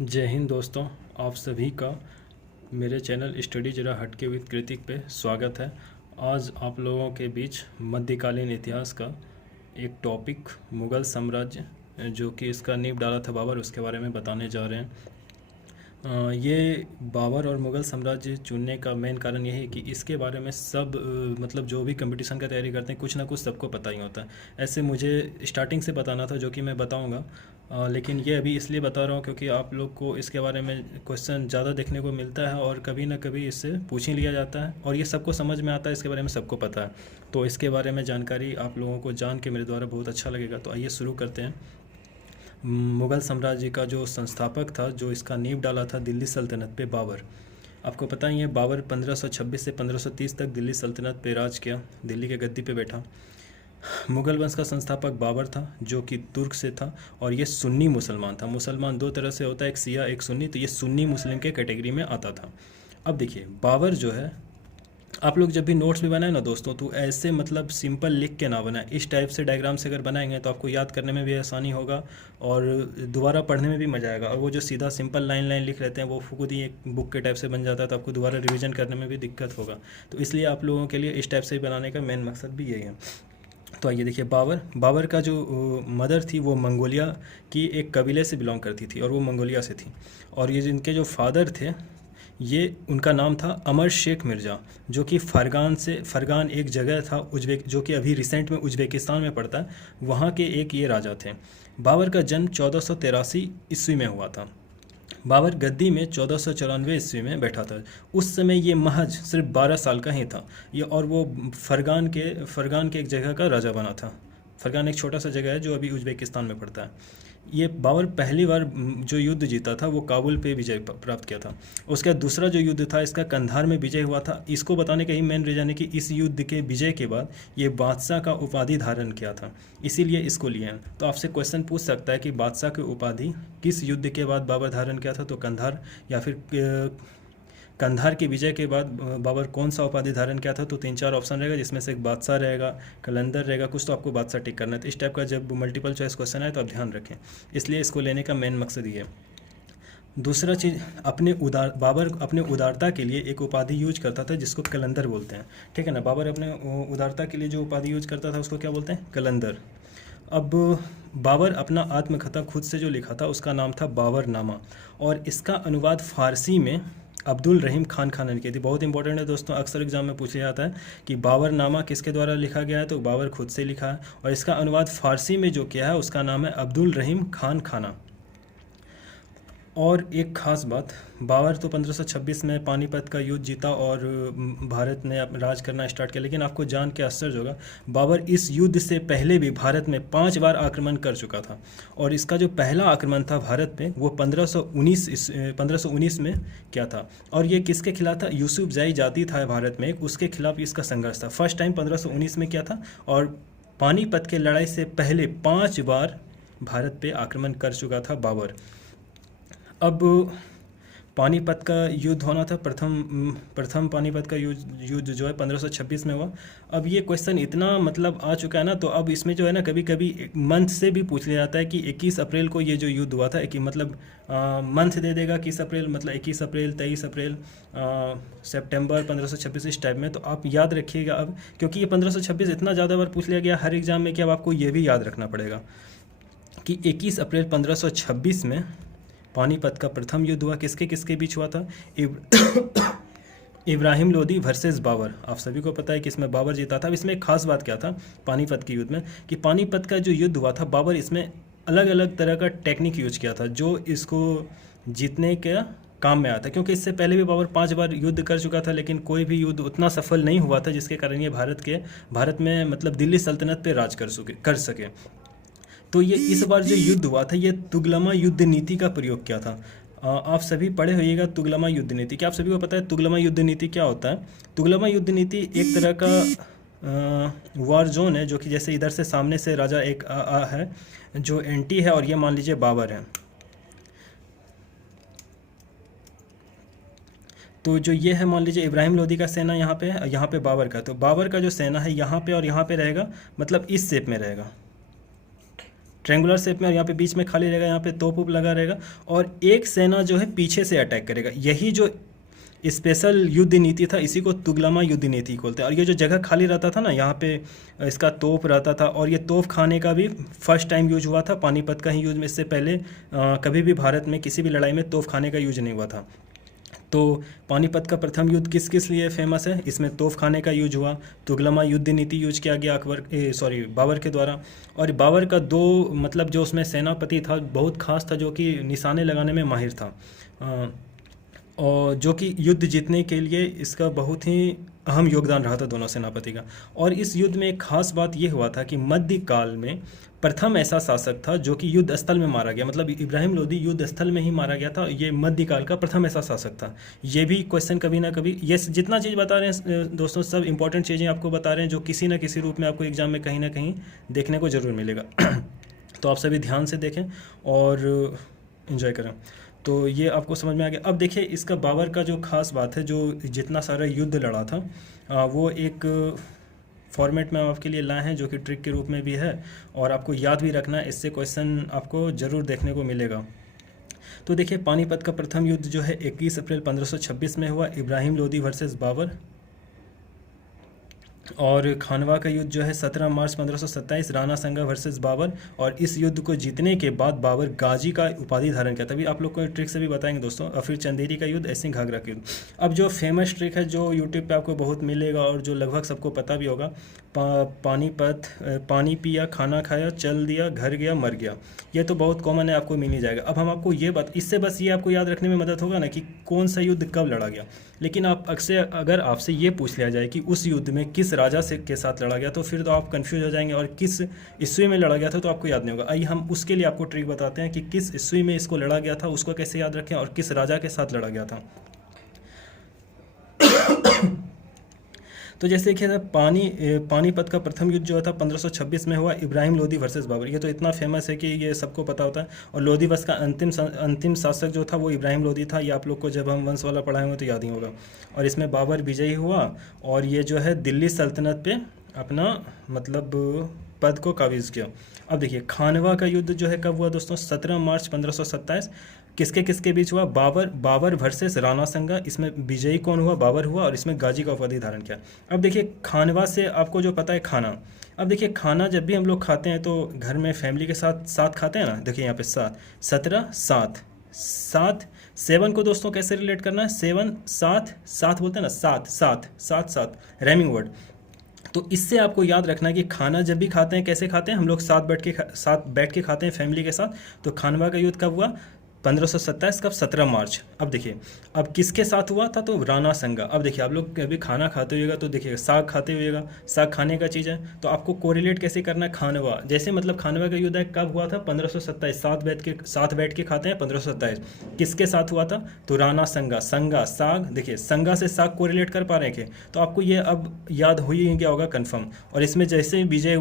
जय हिंद दोस्तों। आप सभी का मेरे चैनल स्टडी जरा हटके विद कृतिक पे स्वागत है। आज आप लोगों के बीच मध्यकालीन इतिहास का एक टॉपिक मुग़ल साम्राज्य जो कि इसका नींव डाला था बाबर, उसके बारे में बताने जा रहे हैं। ये बाबर और मुग़ल साम्राज्य चुनने का मेन कारण ये है कि इसके बारे में सब मतलब जो भी कंपटीशन का तैयारी करते हैं कुछ ना कुछ सबको पता ही होता है। ऐसे मुझे स्टार्टिंग से बताना था जो कि मैं बताऊंगा, लेकिन ये अभी इसलिए बता रहा हूँ क्योंकि आप लोग को इसके बारे में क्वेश्चन ज़्यादा देखने को मिलता है और कभी ना कभी इससे पूछ ही लिया जाता है और ये सबको समझ में आता है, इसके बारे में सबको पता है। तो इसके बारे में जानकारी आप लोगों को जान के मेरे द्वारा बहुत अच्छा लगेगा। तो आइए शुरू करते हैं। मुग़ल साम्राज्य का जो संस्थापक था, जो इसका नींव डाला था दिल्ली सल्तनत पे, बाबर। आपको पता ही है बाबर 1526 से 1530 तक दिल्ली सल्तनत पे राज किया, दिल्ली के गद्दी पे बैठा। मुग़ल वंश का संस्थापक बाबर था जो कि तुर्क से था और ये सुन्नी मुसलमान था। मुसलमान दो तरह से होता है, एक शिया एक सुन्नी, तो ये सुन्नी मुस्लिम के कैटेगरी में आता था। अब देखिए बाबर जो है, आप लोग जब भी नोट्स भी बनाए ना दोस्तों, तो ऐसे मतलब सिंपल लिख के ना बनाए, इस टाइप से डायग्राम से अगर बनाएंगे तो आपको याद करने में भी आसानी होगा और दोबारा पढ़ने में भी मज़ा आएगा। और वो जो सीधा सिंपल लाइन लाइन लिख रहते हैं वो खुद ही एक बुक के टाइप से बन जाता है, तो आपको दोबारा रिवीजन करने में भी दिक्कत होगा। तो इसलिए आप लोगों के लिए इस टाइप से बनाने का मेन मकसद भी यही है। तो आइए देखिए, बाबर का जो मदर थी वो मंगोलिया की एक कबीले से बिलोंग करती थी और वो मंगोलिया से थी। और ये जिनके जो फादर थे, ये उनका नाम था अमर शेख मिर्ज़ा, जो कि फरगान एक जगह था उज्बेक, जो कि अभी रिसेंट में उज्बेकिस्तान में पड़ता है, वहाँ के एक ये राजा थे। बाबर का जन्म 1483 ईस्वी में हुआ था। बाबर गद्दी में 1494 ईस्वी में बैठा था। उस समय ये महज सिर्फ 12 साल का ही था ये, और वो फरगान के एक जगह का राजा बना था। फरगान एक छोटा सा जगह है जो अभी उज्बेकिस्तान में पड़ता है। ये बाबर पहली बार जो युद्ध जीता था वो काबुल पे विजय प्राप्त किया था। उसका दूसरा जो युद्ध था इसका कंधार में विजय हुआ था। इसको बताने का ही मेन रीज़न है कि इस युद्ध के विजय के बाद ये बादशाह का उपाधि धारण किया था, इसीलिए इसको लिए हैं। तो आपसे क्वेश्चन पूछ सकता है कि बादशाह की उपाधि किस युद्ध के बाद बाबर धारण किया था, तो कंधार, या फिर कंधार के विजय के बाद बाबर कौन सा उपाधि धारण किया था। तो 3-4 ऑप्शन रहेगा, जिसमें से एक बादशाह रहेगा, कलंदर रहेगा, कुछ तो आपको बादशाह टिक करना है। तो इस टाइप का जब मल्टीपल चॉइस क्वेश्चन आए तो आप ध्यान रखें, इसलिए इसको लेने का मेन मकसद ये है। दूसरा चीज़, बाबर अपने उदारता के लिए एक उपाधि यूज करता था जिसको कलंदर बोलते हैं, ठीक है ना। बाबर अपने उदारता के लिए जो उपाधि यूज करता था उसको क्या बोलते हैं, कलंदर। अब बाबर अपना आत्मकथा खुद से जो लिखा था उसका नाम था बाबरनामा, और इसका अनुवाद फ़ारसी में अब्दुल रहीम खान खान ने की थी। बहुत इंपॉर्टेंट है दोस्तों, अक्सर एग्जाम में पूछा जाता है कि बाबरनामा किसके द्वारा लिखा गया है, तो बाबर खुद से लिखा है, और इसका अनुवाद फ़ारसी में जो किया है उसका नाम है अब्दुल रहीम खान खाना। और एक ख़ास बात, बाबर तो 1526 में पानीपत का युद्ध जीता और भारत ने राज करना स्टार्ट किया, लेकिन आपको जान के आश्चर्य होगा बाबर इस युद्ध से पहले भी भारत में 5 बार आक्रमण कर चुका था। और इसका जो पहला आक्रमण था भारत में वो 1519 में क्या था, और ये किसके खिलाफ था, यूसुफ जाई जाति था भारत में, उसके खिलाफ इसका संघर्ष था। फर्स्ट टाइम 1519 में क्या था, और पानीपत के लड़ाई से पहले 5 बार भारत पे आक्रमण कर चुका था बाबर। अब पानीपत का युद्ध होना था, प्रथम पानीपत का युद्ध जो है 1526 में हुआ। अब ये क्वेश्चन इतना मतलब आ चुका है ना, तो अब इसमें जो है ना कभी कभी मंथ से भी पूछ लिया जाता है कि 21 अप्रैल को ये जो युद्ध हुआ था, मतलब मंथ दे देगा, किस अप्रैल, मतलब 21 अप्रैल, 23 अप्रैल, सितंबर 1526, इस टाइप में। तो आप याद रखिएगा अब, क्योंकि ये 1526 इतना ज़्यादा बार पूछ लिया गया हर एग्जाम में कि अब आपको ये भी याद रखना पड़ेगा कि 21 अप्रैल 1526 में पानीपत का प्रथम युद्ध हुआ। किसके किसके बीच हुआ था, इब्राहिम लोदी वर्सेस बाबर। आप सभी को पता है कि इसमें बाबर जीता था। अब इसमें एक खास बात क्या था पानीपत के युद्ध में, कि पानीपत का जो युद्ध हुआ था, बाबर इसमें अलग अलग तरह का टेक्निक यूज किया था जो इसको जीतने के काम में आता है। क्योंकि इससे पहले भी बाबर 5 बार युद्ध कर चुका था, लेकिन कोई भी युद्ध उतना सफल नहीं हुआ था जिसके कारण ये भारत में मतलब दिल्ली सल्तनत पे राज कर सके। तो ये इस बार जो युद्ध हुआ था ये तुगलमा युद्ध नीति का प्रयोग किया था। आप सभी पढ़े होइएगा तुगलमा युद्ध नीति। क्या आप सभी को पता है तुगलमा युद्ध नीति क्या होता है? तुगलमा युद्ध नीति एक तरह का वार जोन है, जो कि जैसे इधर से सामने से राजा एक है जो एंटी है, और ये मान लीजिए बाबर है। तो जो ये है मान लीजिए इब्राहिम लोदी का सेना यहाँ पे है, यहाँ पे बाबर का। तो बाबर का जो सेना है यहाँ पे और यहाँ पे रहेगा, मतलब इस शेप में रहेगा, ट्रेंगुलर शेप में, और यहाँ पे बीच में खाली रहेगा, यहाँ पे तोप उप लगा रहेगा, और एक सेना जो है पीछे से अटैक करेगा। यही जो स्पेशल युद्ध नीति था, इसी को तुगलमा युद्ध नीति बोलते हैं। और ये जो जगह खाली रहता था ना, यहाँ पे इसका तोप रहता था, और ये तोप खाने का भी फर्स्ट टाइम यूज हुआ था, पानीपत का ही यूज में। इससे पहले कभी भी भारत में किसी भी लड़ाई में तोप खाने का यूज नहीं हुआ था। तो पानीपत का प्रथम युद्ध किस किस लिए फेमस है? इसमें तोप खाने का यूज हुआ, तुगलमा युद्ध नीति यूज किया गया बाबर के द्वारा। और बाबर का दो मतलब जो उसमें सेनापति था बहुत खास था, जो कि निशाने लगाने में माहिर था, और जो कि युद्ध जीतने के लिए इसका बहुत ही अहम योगदान रहा था दोनों सेनापति का। और इस युद्ध में एक खास बात यह हुआ था कि मध्यकाल में प्रथम ऐसा शासक था जो कि युद्ध स्थल में मारा गया, मतलब इब्राहिम लोदी युद्ध स्थल में ही मारा गया था। ये मध्यकाल का प्रथम ऐसा शासक था। ये भी क्वेश्चन कभी ना कभी, ये जितना चीज़ बता रहे हैं दोस्तों, सब इंपॉर्टेंट चीज़ें आपको बता रहे हैं जो किसी न किसी रूप में आपको एग्जाम में कहीं ना कहीं देखने को जरूर मिलेगा। तो आप सभी ध्यान से देखें और इन्जॉय करें। तो ये आपको समझ में आ गया। अब देखिए इसका बाबर का जो खास बात है, जो जितना सारा युद्ध लड़ा था वो एक फॉर्मेट में आपके लिए लाए हैं, जो कि ट्रिक के रूप में भी है, और आपको याद भी रखना है, इससे क्वेश्चन आपको ज़रूर देखने को मिलेगा। तो देखिए पानीपत का प्रथम युद्ध जो है 21 अप्रैल 1526 में हुआ, इब्राहिम लोदी वर्सेस बाबर। और खानवा का युद्ध जो है 17 मार्च 1527, राणा संगा वर्सेस बाबर। और इस युद्ध को जीतने के बाद बाबर गाजी का उपाधि धारण किया। तभी आप लोग को ट्रिक से भी बताएंगे दोस्तों। और फिर चंदेरी का युद्ध, ऐसे घाघरा का युद्ध। अब जो फेमस ट्रिक है जो यूट्यूब पे आपको बहुत मिलेगा और जो लगभग सबको पता भी होगा, पानीपत, पानी पिया, खाना खाया, चल दिया, घर गया, मर गया। ये तो बहुत कॉमन है, आपको मिल ही जाएगा। अब हम आपको ये बात, इससे बस ये आपको याद रखने में मदद होगा ना कि कौन सा युद्ध कब लड़ा गया। लेकिन आप अक्सर अगर आपसे ये पूछ लिया जाए कि उस युद्ध में किस राजा से के साथ लड़ा गया, तो फिर तो आप कंफ्यूज हो जाएंगे, और किस ईस्वी में लड़ा गया था तो आपको याद नहीं होगा। आइए हम उसके लिए आपको ट्रिक बताते हैं कि किस ईस्वी में इसको लड़ा गया था, उसको कैसे याद रखें, और किस राजा के साथ लड़ा गया था। तो जैसे कि पानीपत का प्रथम युद्ध जो था 1526 में हुआ, इब्राहिम लोदी वर्सेस बाबर। ये तो इतना फेमस है कि ये सबको पता होता है। और लोदी वंश का अंतिम शासक जो था वो इब्राहिम लोदी था। ये आप लोग को जब हम वंश वाला पढ़ाए हुए तो याद ही होगा। और इसमें बाबर विजयी हुआ, और ये जो है दिल्ली सल्तनत पे अपना मतलब पद को काबिज किया। अब देखिए खानवा का युद्ध जो है कब हुआ दोस्तों? 17 मार्च 1527। किसके किसके बीच हुआ? बाबर वर्सेस राणा संगा। इसमें विजयी कौन हुआ? बाबर हुआ, और इसमें गाजी का उपाधि धारण किया। अब देखिए खानवा से आपको जो पता है खाना, अब देखिए खाना जब भी हम लोग खाते हैं तो घर में फैमिली के साथ खाते हैं ना। देखिए यहाँ पे 7, 17, 7 7 को दोस्तों कैसे रिलेट करना है? 7 7 7 बोलते हैं ना, 7 7 7 7 रैमिंग वर्ड। तो इससे आपको याद रखना है कि खाना जब भी खाते हैं कैसे खाते हैं हम लोग? साथ बैठ के खाते हैं फैमिली के साथ। तो खानवा का युद्ध कब हुआ? 1527 कब? 17 मार्च। अब देखिए अब किसके साथ हुआ था? तो राणा संगा। अब देखिए आप लोग कभी खाना खाते होइएगा तो देखिए साग खाते होइएगा, साग खाने का चीज़ है, तो आपको कोरिलेट कैसे करना है? खानवा जैसे, मतलब खानवा का युद्ध है कब हुआ था? 1527। साथ बैठ के खाते हैं 1527। किसके साथ हुआ था? तो राणा संगा। संगा साग, देखिए संगा से साग कोरिलेट कर पा रहे हैं, तो आपको ये अब याद हो ही गया होगा कन्फर्म। और इसमें जैसे विजय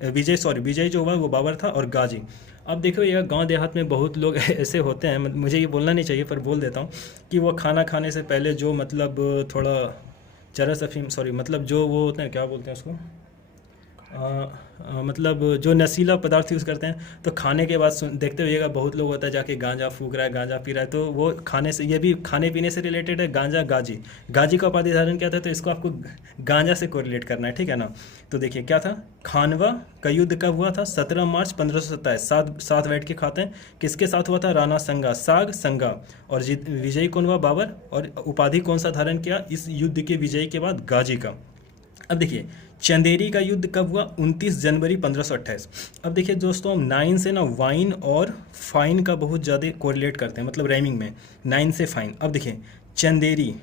विजय जो हुआ वो बाबर था, और गाजी। अब देखो ये गांव देहात में बहुत लोग ऐसे होते हैं, मुझे ये बोलना नहीं चाहिए पर बोल देता हूँ, कि वो खाना खाने से पहले जो मतलब थोड़ा चरस अफीम मतलब जो वो होते हैं, क्या बोलते हैं उसको, मतलब जो नशीला पदार्थ यूज़ करते हैं, तो खाने के बाद देखते होइएगा बहुत लोग होता है जाके गांजा फूक रहा है, गांजा पी रहा है। तो वो खाने से, ये भी खाने पीने से रिलेटेड है। गांजा गाजी का उपाधि धारण क्या था? तो इसको आपको गांजा से कोरिलेट करना है, ठीक है ना। तो देखिए क्या था? खानवा का युद्ध कब हुआ था? 17 मार्च 1527। साथ बैठ के खाते हैं। किसके साथ हुआ था? राणा संगा। साग संगा। और विजयी कौन हुआ? बाबर। और उपाधि कौन सा धारण किया इस युद्ध के विजयी के बाद? गाजी का। अब देखिए चंदेरी का युद्ध कब हुआ? 29 जनवरी 1528। अब देखिए दोस्तों हम 9 से ना वाइन और फाइन का बहुत ज़्यादा कोरिलेट करते हैं, मतलब राइमिंग में 9 से फाइन। अब देखिए चंदेरी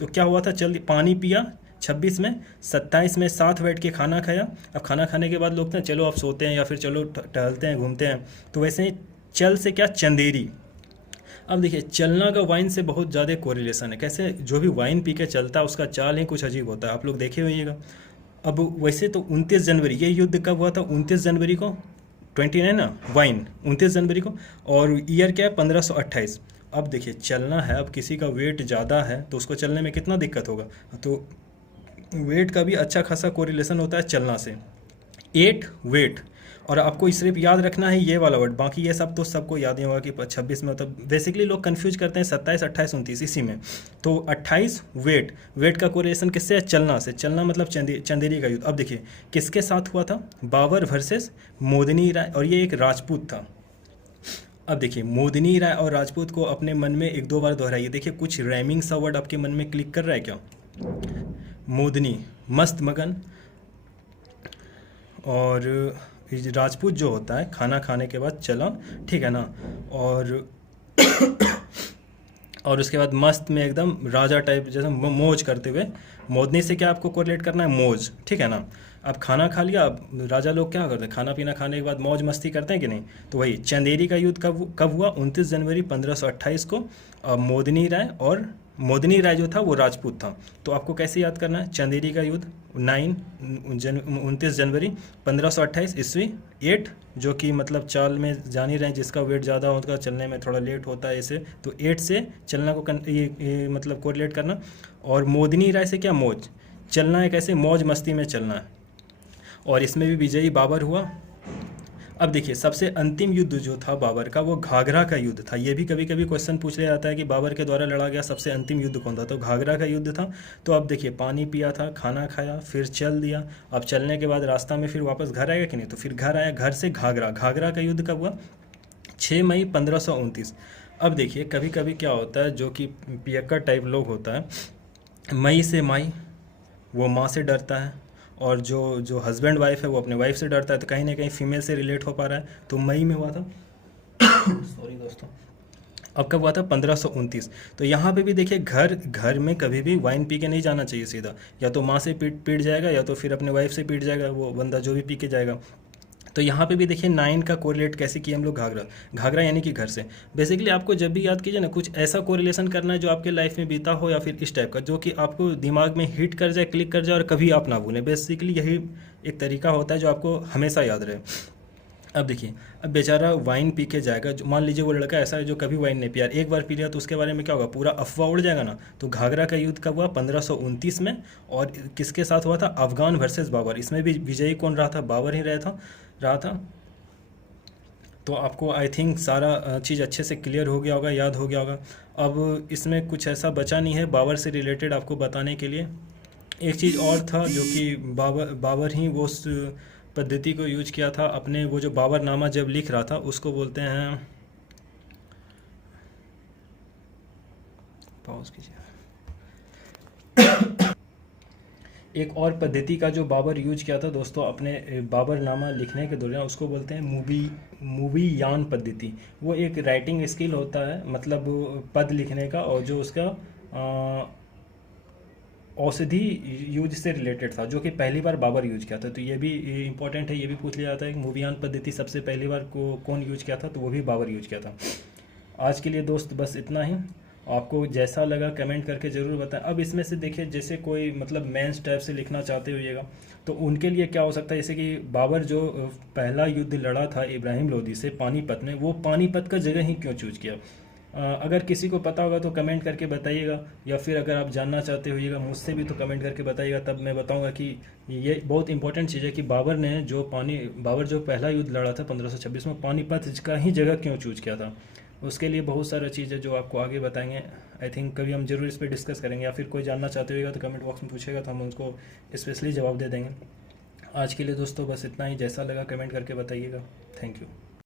तो क्या हुआ था? पानी पिया 26 में, 27 में साथ बैठ के खाना खाया। अब खाना खाने के बाद लोग ना चलो आप सोते हैं या फिर चलो टहलते हैं, घूमते हैं, तो वैसे ही चल से क्या? चंदेरी। अब देखिए चलना का वाइन से बहुत ज़्यादा कोरिलेशन है। कैसे? जो भी वाइन पी के चलता है उसका चाल ही कुछ अजीब होता है, आप लोग देखे होइएगा। अब वैसे तो 29 जनवरी, ये युद्ध कब हुआ था? 29 जनवरी को, 29 ना वाइन 29 जनवरी को, और ईयर क्या है? 1528। अब देखिए चलना है, अब किसी का वेट ज़्यादा है तो उसको चलने में कितना दिक्कत होगा, तो वेट का भी अच्छा खासा कोरिलेशन होता है चलना से। 8 वेट और आपको सिर्फ याद रखना है ये वाला वर्ड, बाकी ये सब तो सबको याद ही होगा कि 26 में, मतलब बेसिकली लोग कंफ्यूज करते हैं 27, 28, 29 इसी में। तो 28 वेट, वेट का कोरिलेशन किससे है? चलना से। चलना मतलब चंदेरी का युद्ध। अब देखिए किसके साथ हुआ था? बाबर वर्सेस मोदिनी राय, और ये एक राजपूत था। अब देखिए मोदिनी राय और राजपूत को अपने मन में एक दो बार दोहराइए, देखिए कुछ रैमिंग सा वर्ड आपके मन में क्लिक कर रहा है क्या? मोदिनी मस्त मगन, और राजपूत जो होता है खाना खाने के बाद चला, ठीक है ना, और और उसके बाद मस्त में एकदम राजा टाइप जैसे मौज करते हुए। मोदनी से क्या आपको कोरिलेट करना है? मौज, ठीक है ना। अब खाना खा लिया, अब राजा लोग क्या करते हैं? खाना पीना खाने के बाद मौज मस्ती करते हैं कि नहीं? तो वही चंदेरी का युद्ध कब कब हुआ? 29 जनवरी 1528 को। मोदनी राय, और मोदनी राय जो था वो राजपूत था। तो आपको कैसे याद करना है? चंदेरी का युद्ध 29 जनवरी 1528 ईस्वी। 8 जो कि मतलब चाल में जान ही रहे हैं, जिसका वेट ज़्यादा होगा चलने में थोड़ा लेट होता है इसे, तो 8 से चलना को ये मतलब कोरिलेट करना। और मोदनी राय से क्या? मौज, चलना है कैसे? मौज मस्ती में चलना है। और इसमें भी विजयी बाबर हुआ। अब देखिए सबसे अंतिम युद्ध जो था बाबर का वो घाघरा का युद्ध था। ये भी कभी कभी क्वेश्चन पूछ लिया जाता है कि बाबर के द्वारा लड़ा गया सबसे अंतिम युद्ध कौन था? तो घाघरा का युद्ध था। तो अब देखिए पानी पिया था, खाना खाया, फिर चल दिया। अब चलने के बाद रास्ता में फिर वापस घर आएगा कि नहीं? तो फिर घर आया, घर से घाघरा। घाघरा का युद्ध कब हुआ? 6 मई 1529। अब देखिए कभी कभी क्या होता है, जो कि पियक्कड़ टाइप लोग होता है, मई से माई, वो माँ से डरता है, और जो जो हस्बैंड वाइफ है वो अपने वाइफ से डरता है, तो कहीं ना कहीं फीमेल से रिलेट हो पा रहा है। तो मई में हुआ था। सॉरी दोस्तों। अब कब हुआ था? 1529। तो यहाँ पे भी देखिए घर घर में कभी भी वाइन पी के नहीं जाना चाहिए सीधा, या तो माँ से पीट पीट जाएगा, या तो फिर अपने वाइफ से पीट जाएगा वो बंदा जो भी पी के जाएगा। तो यहाँ पे भी देखिए 9 का कोरिलेट कैसे किए हम लोग? घाघरा। घाघरा यानी कि घर से। बेसिकली आपको जब भी याद कीजिए ना, कुछ ऐसा कोरिलेशन करना है जो आपके लाइफ में बीता हो, या फिर इस टाइप का जो कि आपको दिमाग में हिट कर जाए, क्लिक कर जाए, और कभी आप ना भूलें। बेसिकली यही एक तरीका होता है जो आपको हमेशा याद रहे। अब देखिए, अब बेचारा वाइन पी के जाएगा, जो मान लीजिए वो लड़का ऐसा है जो कभी वाइन नहीं पिया, एक बार पी लिया तो उसके बारे में क्या होगा? पूरा अफवाह उड़ जाएगा ना। तो घाघरा का युद्ध कब हुआ? 1529 में। और किसके साथ हुआ था? अफगान वर्सेस बाबर। इसमें भी विजयी कौन रहा था? बाबर ही रहा था। तो आपको आई थिंक सारा चीज़ अच्छे से क्लियर हो गया होगा, याद हो गया होगा। अब इसमें कुछ ऐसा बचा नहीं है बाबर से रिलेटेड आपको बताने के लिए। एक चीज़ और था जो कि बाबर ही वो उस पद्धति को यूज किया था अपने, वो जो बाबरनामा जब लिख रहा था उसको बोलते हैं, पॉज कीजिए। एक और पद्धति का जो बाबर यूज किया था दोस्तों अपने बाबरनामा लिखने के दौरान, उसको बोलते हैं मूवी यान पद्धति। वो एक राइटिंग स्किल होता है, मतलब पद लिखने का, और जो उसका औषधि यूज से रिलेटेड था, जो कि पहली बार बाबर यूज किया था। तो ये भी इंपॉर्टेंट है, ये भी पूछ लिया जाता है कि मूवी यान पद्धति सबसे पहली बार को कौन यूज किया था? तो वो भी बाबर यूज किया था। आज के लिए दोस्त बस इतना ही। आपको जैसा लगा कमेंट करके ज़रूर बताएं। अब इसमें से देखिए, जैसे कोई मतलब मेंस टाइप से लिखना चाहते होइएगा तो उनके लिए क्या हो सकता है, जैसे कि बाबर जो पहला युद्ध लड़ा था इब्राहिम लोदी से पानीपत में, वो पानीपत का जगह ही क्यों चूज किया? अगर किसी को पता होगा तो कमेंट करके बताइएगा, या फिर अगर आप जानना चाहते होइएगा मुझसे भी तो कमेंट करके बताइएगा, तब मैं बताऊंगा कि ये बहुत इंपॉर्टेंट चीज़ है कि बाबर जो पहला युद्ध लड़ा था 1526 में, पानीपत का ही जगह क्यों चूज किया था। उसके लिए बहुत सारा चीज़ है जो आपको आगे बताएंगे। आई थिंक कभी हम जरूर इस पर डिस्कस करेंगे, या फिर कोई जानना चाहते होगा तो कमेंट बॉक्स में पूछेगा तो हम उसको स्पेशली जवाब दे देंगे। आज के लिए दोस्तों बस इतना ही। जैसा लगा कमेंट करके बताइएगा। Thank you.